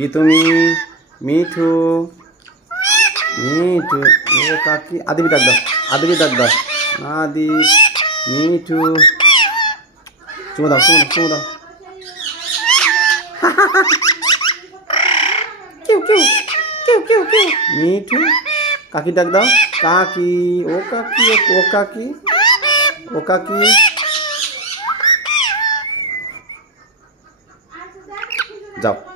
কি তুমি? মিঠু, মিঠু। ও কাকি, আদিবি ডাক দাও, আদিবি ডাক দাও। আদি, মিঠু। চুমো দাও, চুমো দাও, চুমো দাও। কিউ কিউ কিউ কিউ কিউ। মিঠু, কাকি ডাক দাও। কাকি, ও কাকি, ও কাকি, ও কাকি। যাও।